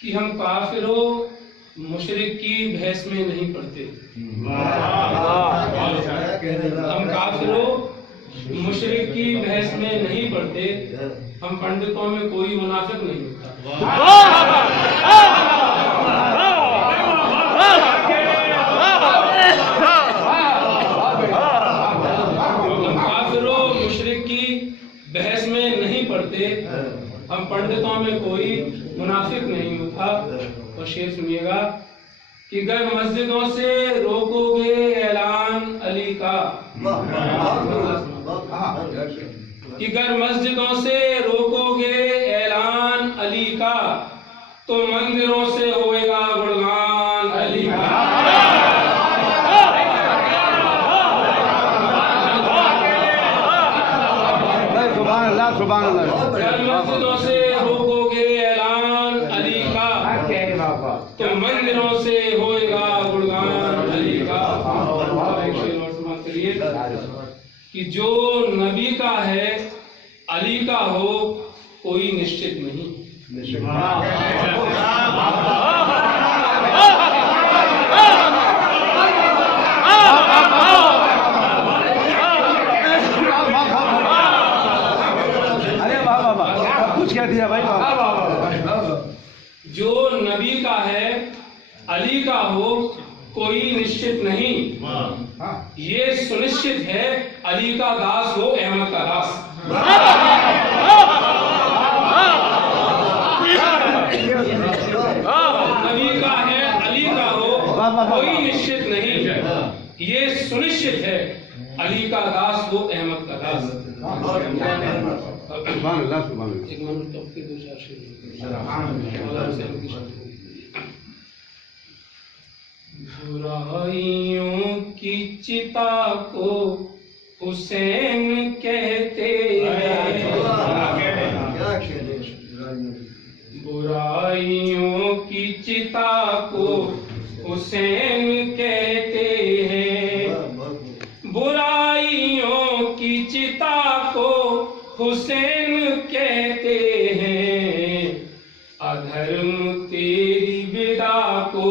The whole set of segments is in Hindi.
कि हम काफिरों मुशरिक की भैंस में नहीं पड़ते। हम काफिरों मुशरिक की भैंस में नहीं पड़ते। हम पंडितों में कोई मुनाफिक नहीं होता। हम काफिरों मुशरिक की बहस में नहीं पड़ते। हम पंडितों में कोई मुनाफिक नहीं होता। और शेर सुनिएगा कि गर मस्जिदों से रोकोगे ऐलान अली का, कि गर मस्जिदों से रोकोगे ऐलान अली का, तो मंदिरों से होएगा गुणगान अली का। सुभान अल्लाह। गर मस्जिदों से रोकोगे ऐलान अली का, तो मंदिरों से होएगा गुणगान अली का। कि जो नबी का है अली का हो कोई निश्चित नहीं। क्या दिया भाई? जो नबी का है अली का हो कोई निश्चित नहीं। ये सुनिश्चित है अली का दास हो अहमद का दास। नबी का है अली का हो कोई निश्चित नहीं। ये सुनिश्चित है अली का दास हो अहमद का दास। बुराइयों की चिता को हुसैन कहते हैं। बुराइयों की चिता को हुसैन कहते हैं। बुराइयों की चिता को हुसैन कहते हैं। अधर्म तेरी बिदा को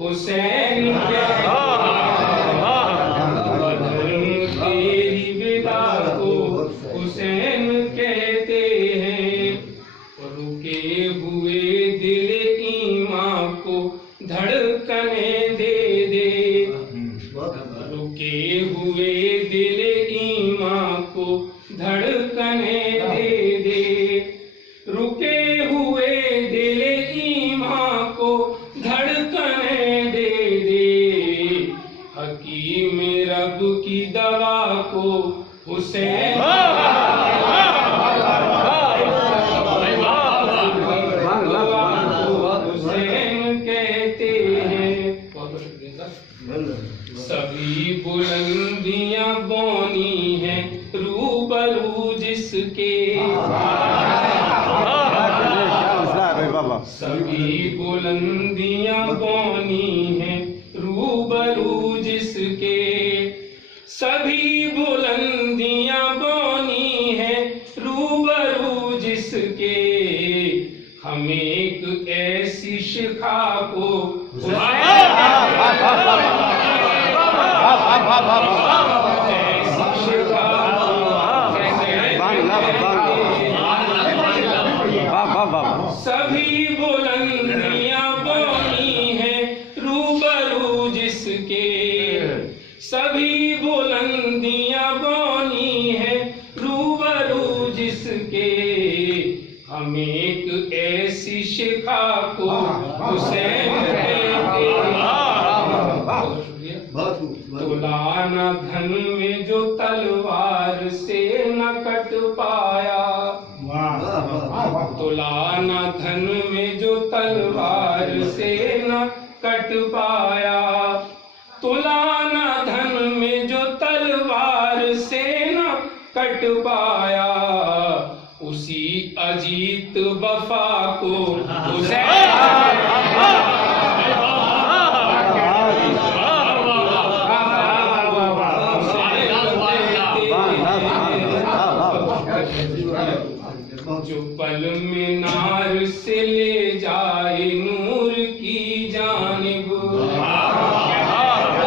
हुसैन कहते हैं। अधर्म तेरी बिदा को हुसैन कहते हैं। रुके हुए दिल ईमान को धड़कने दे दे। रुके हुए दिल ईमान को धड़कने दे दे। रुके हुए दिल ईमान को धड़कने दे दे। हकीम रब की दवा को हुसैन हुसैन कहते हैं। बहुत शुक्रिया। सभी बुलंदियां बोनी हैं रूबरू जिसके। सभी बुलंदियां बोनी हैं रूबरू जिसके। सभी बुलंदियां बोनी हैं रूबरू जिसके। हम एक ऐसी शिखा को सभी बुलंदियां बोनी हैं रूबरू जिसके। सभी बुलंदियां बोनी हैं रूबरू जिसके। हम एक ऐसी शिखा को हुसैन कहते हैं। तुलाना धन में जो तलवार से न कट पाया। तुलाना धन में जो तलवार से न कट पाया। तुलाना धन में जो तलवार से न कट पाया। उसी अजीत वफा को हुसैन जो पल मीनार से ले जाए नूर की जानिब,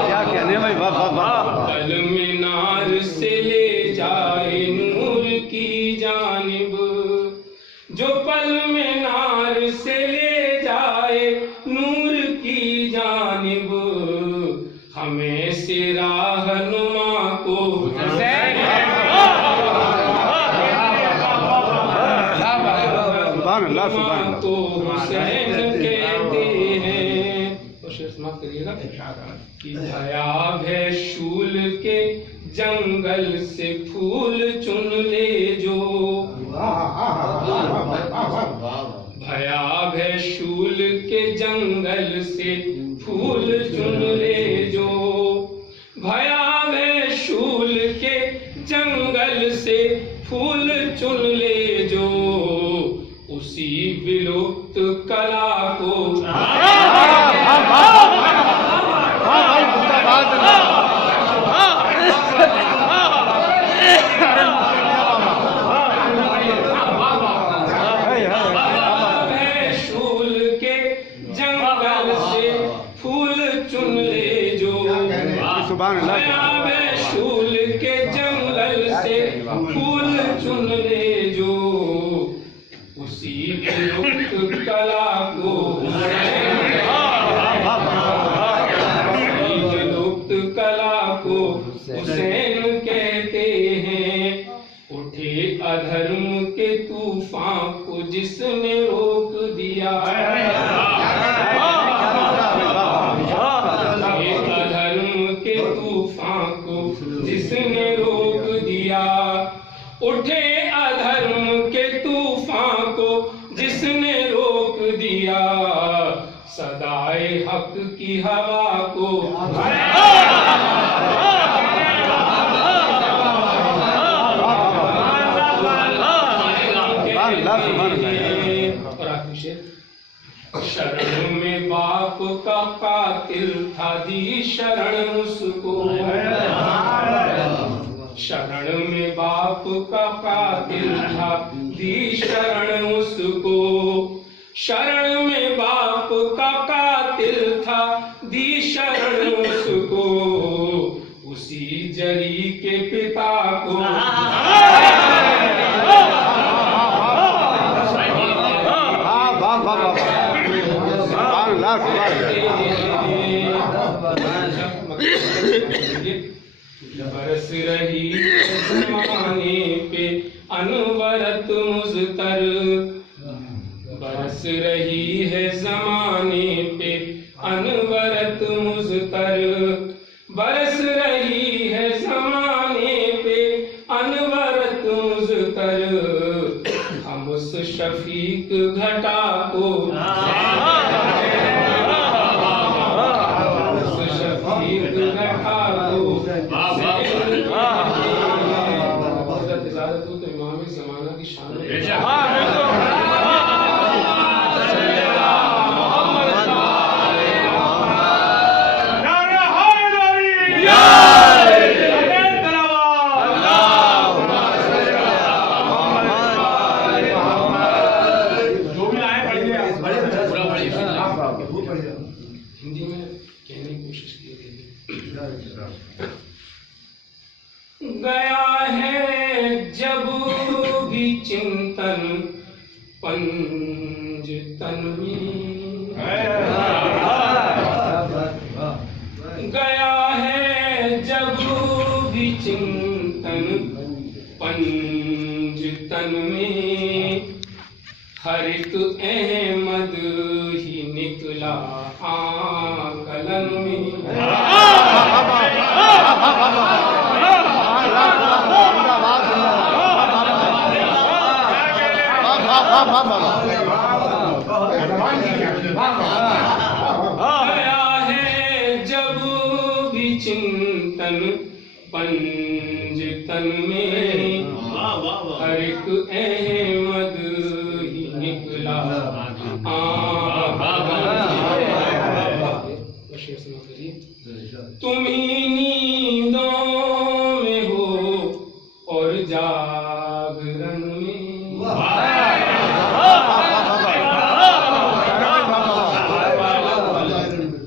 क्या कहने भाई, वाह वाह वाह। पल मीनार से ले जाए नूर की जानिब, जो पल मीनार से ले जाए नूर की जानिब, हमें से राहनुमा को को हुसैन कहते हैं। और शेर समाप्त करिएगा कि भयाब है शूल के जंगल से फूल चुन ले जो, भयाब है शूल के जंगल से फूल चुन ले जो, भयाब है शूल के जंगल से फूल चुन ले जो, उसी विलुप्त कला को शूल के जंगल से फूल चुन ले जो, शूल के जंगल से फूल चुन ले जो, उसी विलुप्त कला को विलुप्त कला को हुसैन कहते हैं। उठे अधर्म के तूफान को जिसने रोक दिया, अधर्म के तूफान को जिसने रोक दिया, उठे अधर्म के तूफान को जिसने रोक दिया, सदाए हक की हवा को शरण में बाप का कातिल था दी शरण उसको, शरण में बाप का कातिल था दी शरण उसको, शरण में बाप का कातिल था दी शरण उसको, उसी जरी के पिता को बरस रही जमाने पे अनवरत मुज़तर, बरस रही है जमाने पे अनवरत मुज़तर, बरस रही है जमाने पे अनवरत मुज़तर, हम उस शफीक घटा को हिंदी में कहने की कोशिश की गई। गया है जब भी चिंतन पंज तन में, गया है जब भी चिंतन पंज तन में, हर एक अहमद ही निकला आकलन में। गया है जब भी चिंतन पंज तन में, हर एक अहमद ही निकला सुना करिए। तुम ही नींदों में हो और जागरण में,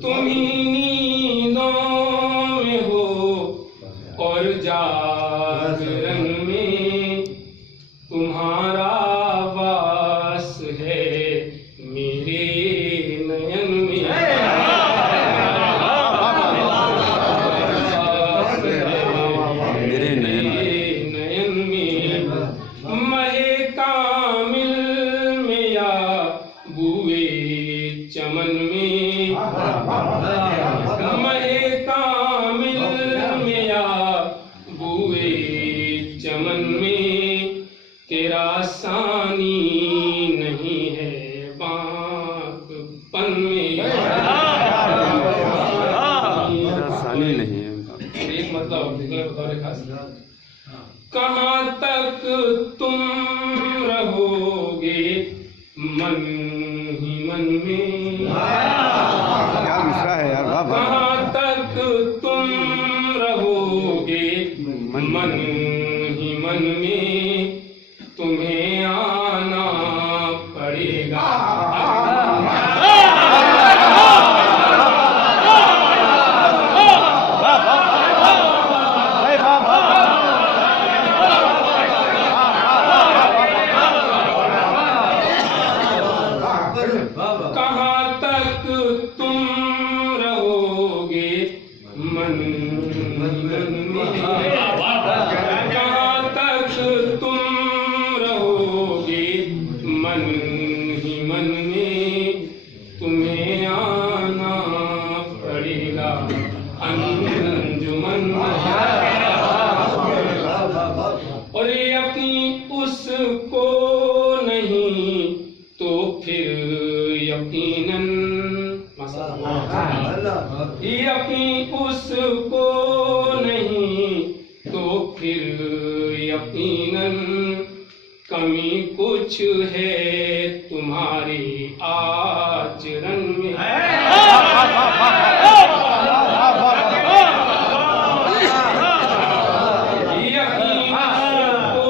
तुम ही नींदों में हो और जागरण में, तुम्हारा वास है मेरे नयन में, मेरे नयन नयन में। महे कामिल में या बुए चमन में, महे कामिल में या बुए चमन में, तेरा सानी नहीं है बांकपन में। सानी नहीं है। एक मतलब बता रहे खास, कहाँ तक तुम रहोगे मन ही मन में, क्या मिश्रा है यार, वाह वाह। कहाँ तक तुम रहोगे मन ही मन में, तुम्हें आना पड़ेगा। कहाँ तक तुम रहोगे मन में, कहाँ तक तुम रहोगे मन ही मन में, तुम्हें आना पड़ेगा अंजुमन। और यकीन उसको नहीं तो फिर यकीनन, यकीन उसको नहीं तो फिर यकीनन, कमी कुछ है तुम्हारे आचरण में। यकीन उसको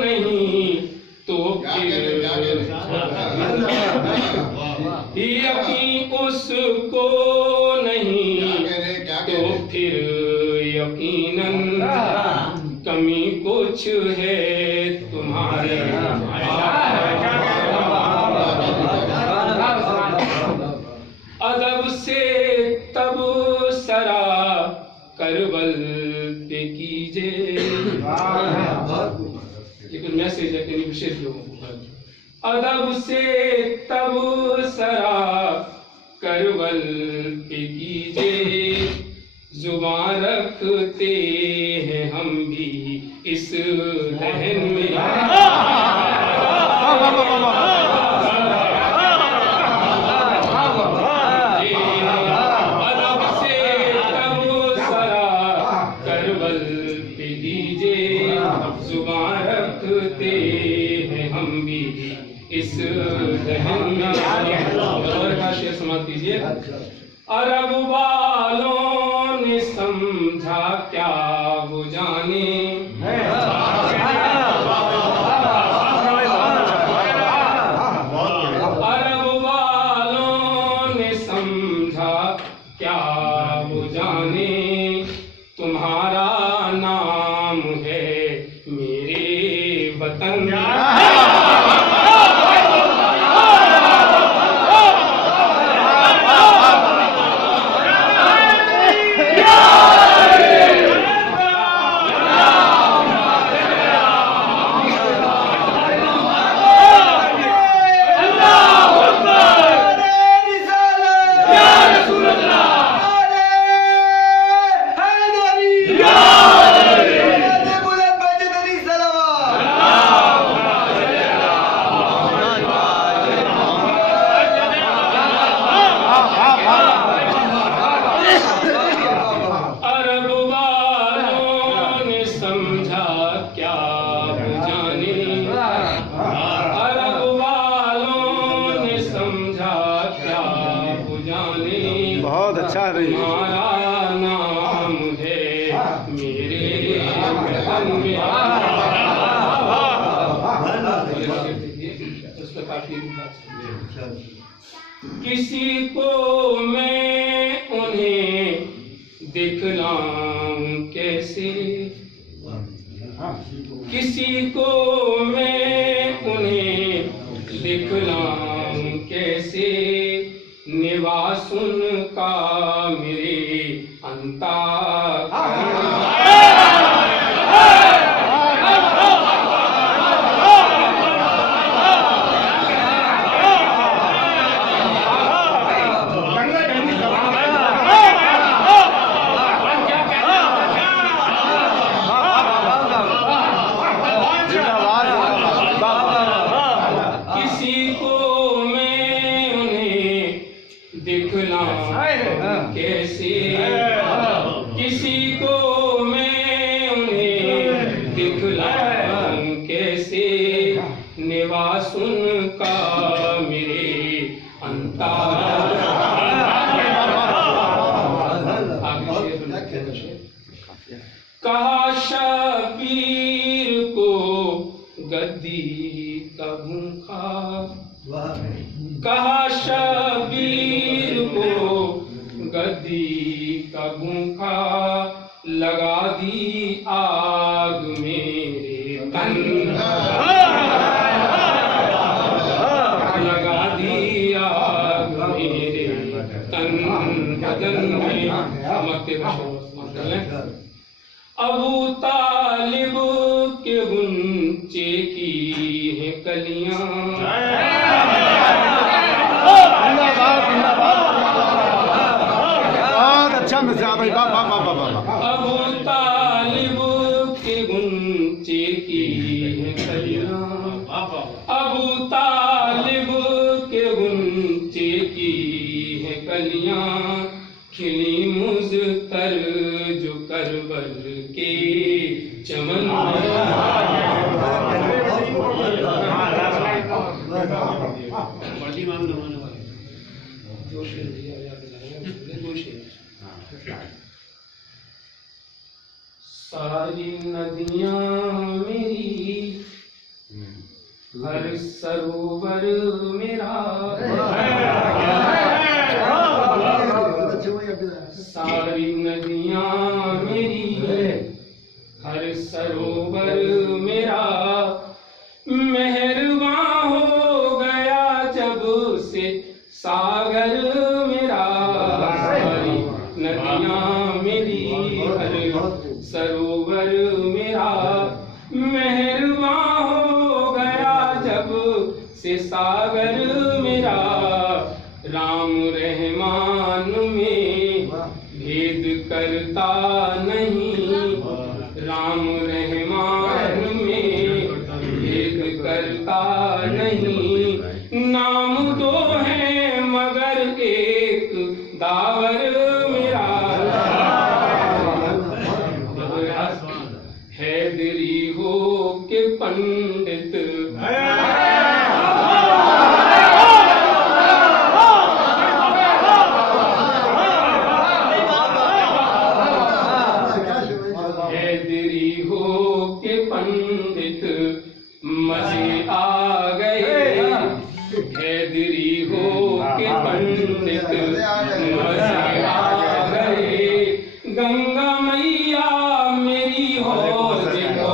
नहीं तो फिर, यकीन उसको नहीं तो फिर यकीनन, कमी कुछ है तुम्हारे। अदब से तब सरा करबल पे कीजिए, ये कुछ मैसेज है कहीं विशेष लोगों को। अदब से तब सरा करबल पे कीजिए, जुबान रखते हैं हम भी इस रहन में। अदब से तब सरा करबल पे कीजिए, जुबान रखते हैं हम भी इस रहन में। और का शेर समाप्त कीजिए। अरब वालों ने समझा क्या वो जाने, अरब वालों ने समझा क्या वो जाने, तुम्हारा नाम है मेरे वतन। बहुत अच्छा है भाई। तुम्हारा नाम है मेरे वतन में। उस पर काफी किसी को मैं उन्हें दिखलाऊं कैसे, किसी को मैं उन्हें दिखलाऊं कैसे, निवास उनका मेरे अंतःकरण। कैसे किसी को मैं उन्हें दिखलाऊं कैसे, निवास उनका मेरे अंतःकरण। कहा शबीर को गद्दी का भूखा, कहा शबीर को गद्दी का भूखा, लगा दी आग मेरे तन, लगा दी आग मेरे तन बदन में। अबू तालिब के गुंचे की है कलियां, अबू तालिब के गुंचे की है कलियां, अबू तालिब के गुंचे की है कलियां, खिली मुज़तर जो करबल के चमन सारी नदियां मेरी, हर सरोवर मेरा, सारी नदियां मेरी, हर सरोवर मेरा, मेहरबान हो गया जब से सागर मेरा। सारी नदियां मेरी, हर सरोवर मेरा, मेहरबान हो गया जब से सागर मेरा। राम रहमान में भेद करता नहीं, राम रहमान में भेद करता नहीं, नाम दो है मगर एक दावर मेरा। हैदरी हो के पंडित, हैदरी हो के पंडित मजे आ गए, हैदरी हो के पंडित मजे आ गए, गंगा मैया मेरी हौज को,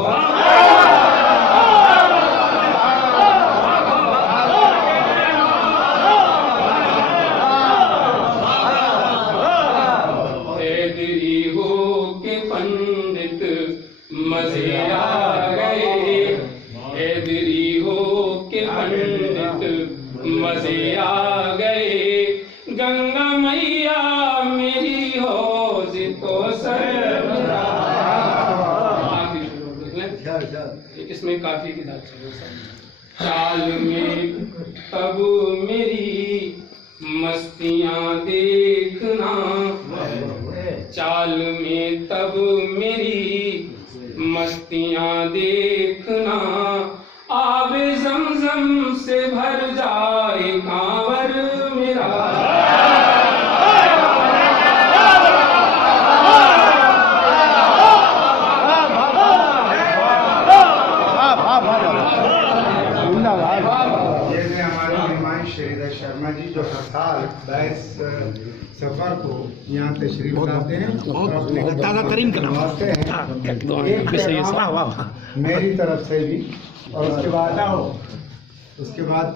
हैदरी हो के पंडित मजे आ गए, हैदरी हो के पंडित मजे आ गए, गंगा मैया मेरी हौज तो सर। इसमें काफी किताब चाल में तब मेरी मस्तियां देखना, चाल में तब मेरी मस्तियां देखना, आबे ज़मज़म से भर जाए कांवर मेरा। श्रीधर शर्मा जी जो हर साल 22 सफर को यहाँ तशरीफ लाते हैं और अपने करवाते हैं। एक पैगाम मेरी तरफ से भी और उसके बाद